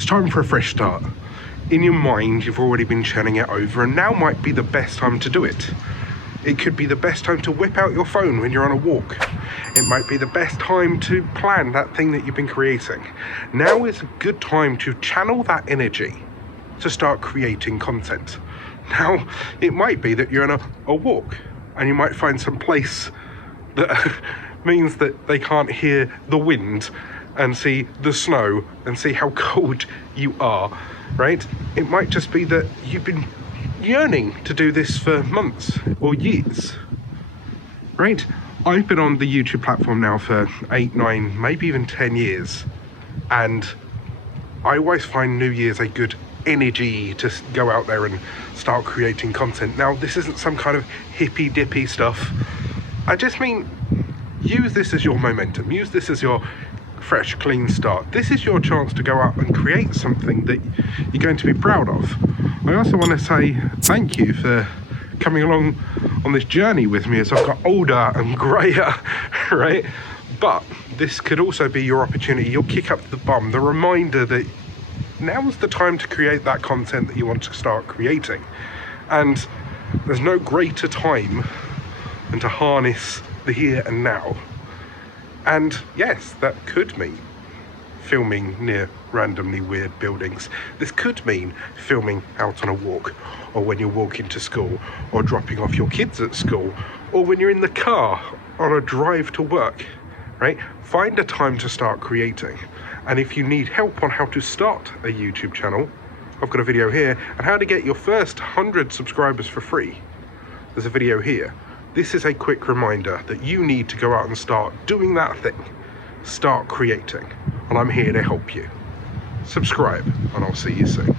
It's time for a fresh start. In your mind, you've already been churning it over, and now might be the best time to do it. It could be the best time to whip out your phone when you're on a walk. It might be the best time to plan that thing that you've been creating. Now is a good time to channel that energy to start creating content. Now, it might be that you're on a walk and you might find some place that means that they can't hear the wind and see the snow and see how cold you are, right? It might just be that you've been yearning to do this for months or years, right? I've been on the YouTube platform now for 8, 9, maybe even 10 years, and I always find New Year's a good energy to go out there and start creating content. Now, this isn't some kind of hippy dippy stuff. I just mean, use this as your momentum, use this as your fresh, clean start. This is your chance to go out and create something that you're going to be proud of. I also want to say thank you for coming along on this journey with me as I've got older and greyer, right? But this could also be your opportunity, your kick up the bum, the reminder that now's the time to create that content that you want to start creating. And there's no greater time than to harness the here and now. And yes, that could mean filming near randomly weird buildings. This could mean filming out on a walk, or when you're walking to school, or dropping off your kids at school, or when you're in the car on a drive to work, right? Find a time to start creating. And if you need help on how to start a YouTube channel, I've got a video here on how to get your first 100 subscribers for free. There's a video here. This is a quick reminder that you need to go out and start doing that thing. Start creating. And I'm here to help you. Subscribe, and I'll see you soon.